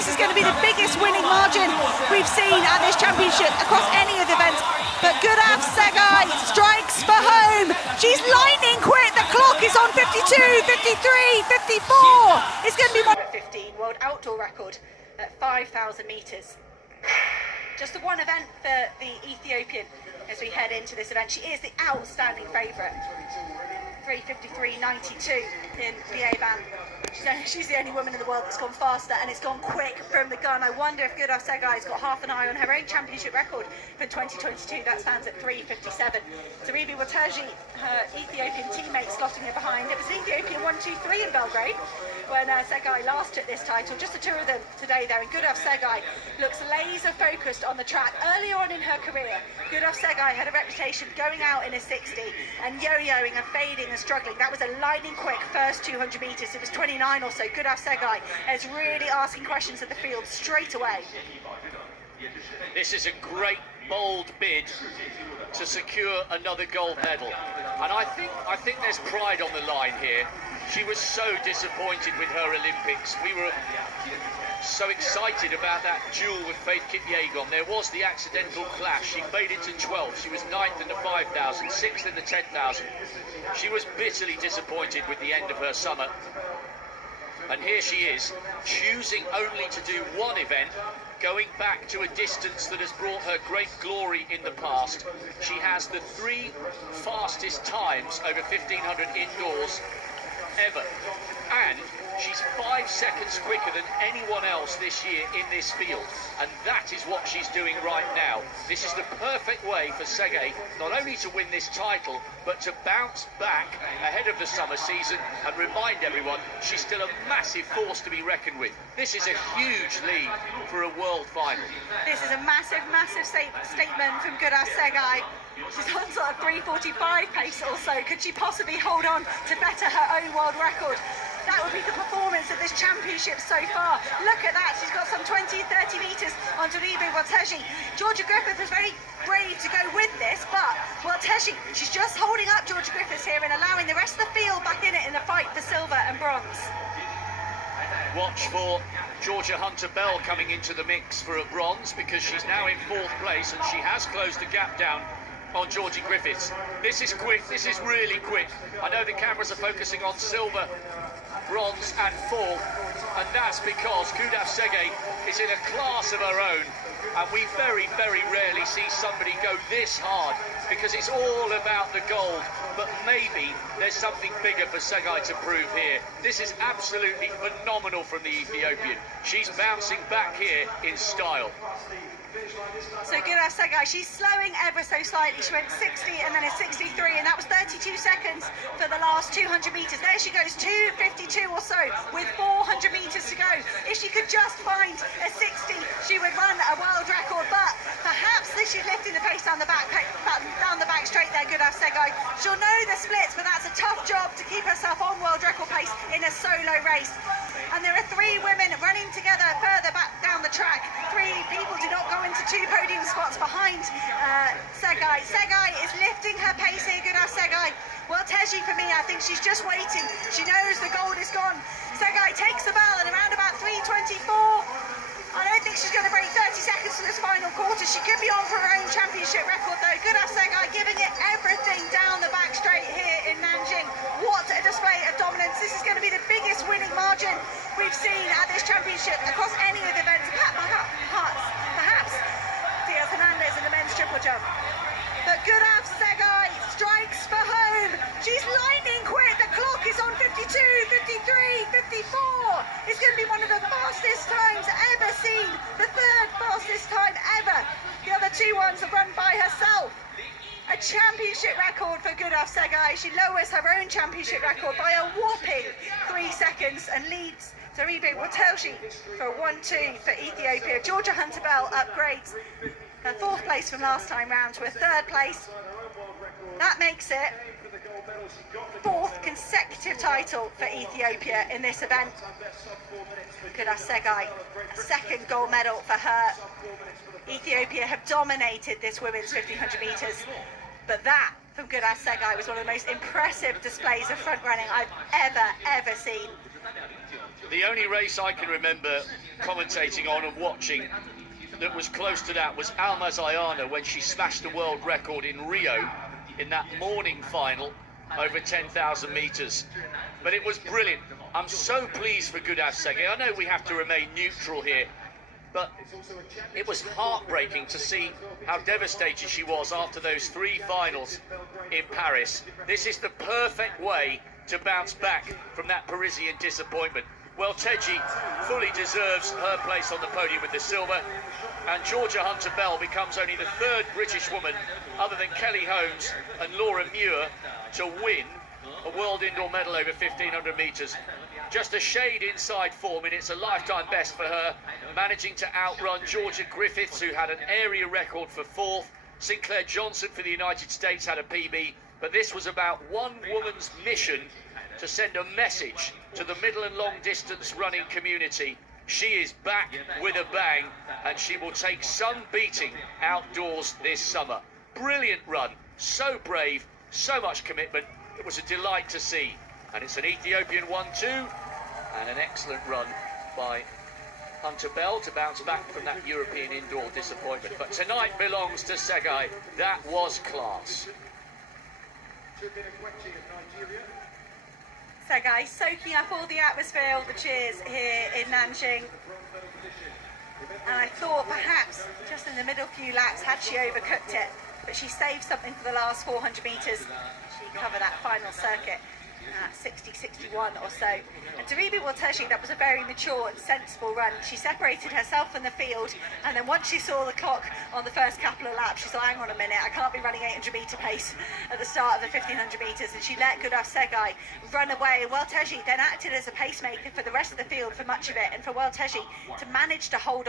this is going to be the biggest winning margin we've seen at this championship across any of the events. But tsegay strikes for home. She's lightning quick. The clock is on 52, 53, 54. It's going to be 1:15 world outdoor record at 5,000 meters. Just the one event for the Ethiopian as we head into this event. She is the outstanding favourite. 3:53.92 in BA band. She's the only woman in the world that's gone faster, and it's gone quick from the gun. I wonder if tsegay's got half an eye on her own championship record for 2022. That stands at 3:57. Diribe, her Ethiopian teammate, slotting her behind. It was Ethiopian 1-2-3 in Belgrade when tsegay last took this title. Just the two of them today there, and tsegay looks laser focused on the track. Earlier on in her career, tsegay had a reputation of going out in a 60 and yo-yoing and fading and struggling. That was a lightning quick first 200 metres. It was 29 or so. tsegay is really asking questions of the field straight away. This is a great, bold bid to secure another gold medal. And I think there's pride on the line here. She was so disappointed with her Olympics. We were so excited about that duel with Faith Kipyegon. There was the accidental clash. She faded to 12th. She was 9th in the 5,000, 6th in the 10,000. She was bitterly disappointed with the end of her summer. And here she is, choosing only to do one event, going back to a distance that has brought her great glory in the past. She has the 3 fastest times over 1,500 indoors ever. And she's 5 seconds quicker than anyone else this year in this field. And that is what she's doing right now. This is the perfect way for tsegay not only to win this title, but to bounce back ahead of the summer season and remind everyone she's still a massive force to be reckoned with. This is a huge lead for a world final. This is a massive, massive statement from tsegay. She's on sort of 3:45 pace or so. Could she possibly hold on to better her own world record? That would be the performance of this championship so far. Look at that, she's got some 20, 30 metres on Diribe, welteji. Georgia Griffith was very brave to go with this, but welteji, she's just holding up Georgia Griffiths here and allowing the rest of the field back in it in the fight for silver and bronze. Watch for Georgia Hunter-Bell coming into the mix for a bronze, because she's now in 4th place and she has closed the gap down on Georgie Griffiths. This is quick, this is really quick. I know the cameras are focusing on silver, bronze and 4th, and that's because tsegay is in a class of her own, and we very, very rarely see somebody go this hard, because it's all about the gold. But maybe there's something bigger for tsegay to prove here. This is absolutely phenomenal from the Ethiopian. She's bouncing back here in style. So tsegay, she's slowing ever so slightly. She went 60 and then a 63, and that was 32 seconds for the last 200 metres. There she goes, 2:52 or so with 400 metres to go. If she could just find a 60, she would run a world record. But perhaps she's lifting the pace down the back straight there, tsegay. She'll know the splits, but that's a tough job to keep herself on world record pace in a solo race. And there are 3 women running together further back down the track. 3 people do not go into 2 podium spots behind tsegay. tsegay is lifting her pace here, tsegay. welteji for me, I think she's just waiting. She knows the gold is gone. tsegay takes the bell at around about 3:24. I don't think she's going to break 30 seconds to this final quarter. She could be on for her own championship record though. tsegay giving it everything down the back straight here in Nanjing. What a display of dominance. This is going to be the biggest winning margin we've seen at this championship across any of the events. Perhaps Fernandez in the men's triple jump. But tsegay strikes for home. She's lightning quick. The clock is on 52, 53, 54. It's going to be one of the fastest times ever seen. The 3rd fastest time ever. The other 2 ones are run by herself. A championship record for tsegay. She lowers her own championship record by a whopping 3 seconds and leads Diribe welteji for a 1-2 for Ethiopia. Georgia Hunter-Bell upgrades her 4th place from last time round to a 3rd place. That makes it 4th consecutive title for Ethiopia in this event. tsegay, a 2nd gold medal for her. Ethiopia have dominated this women's 1,500 metres, but that from tsegay was one of the most impressive displays of front running I've ever seen. The only race I can remember commentating on and watching that was close to that was Alma Zayana when she smashed the world record in Rio in that morning final over 10,000 metres. But it was brilliant. I'm so pleased for guday tsegay. I know we have to remain neutral here, but it was heartbreaking to see how devastated she was after those 3 finals in Paris. This is the perfect way to bounce back from that Parisian disappointment. Welteji fully deserves her place on the podium with the silver, and Georgia Hunter-Bell becomes only the 3rd British woman, other than Kelly Holmes and Laura Muir, to win a world indoor medal over 1,500 metres. Just a shade inside form, and it's a lifetime best for her, managing to outrun Georgia Griffiths, who had an area record for 4th. Sinclair Johnson for the United States had a PB, but this was about one woman's mission to send a message to the middle and long distance running community. She is back with a bang, and she will take some beating outdoors this summer. Brilliant run, so brave, so much commitment. It was a delight to see, and it's an Ethiopian 1-2 and an excellent run by Hunter-Bell to bounce back from that European indoor disappointment. But tonight belongs to tsegay. That was class. Tsegay soaking up all the atmosphere, all the cheers here in Nanjing. And I thought perhaps just in the middle few laps had she overcooked it, but she saved something for the last 400 metres. She covered that final circuit at 60-61 or so. And Diribe welteji, that was a very mature and sensible run. She separated herself from the field, and then once she saw the clock on the first couple of laps, she thought, hang on a minute, I can't be running 800 metre pace at the start of the 1,500 metres, and she let guday tsegay run away. And welteji then acted as a pacemaker for the rest of the field for much of it, and for welteji to manage to hold on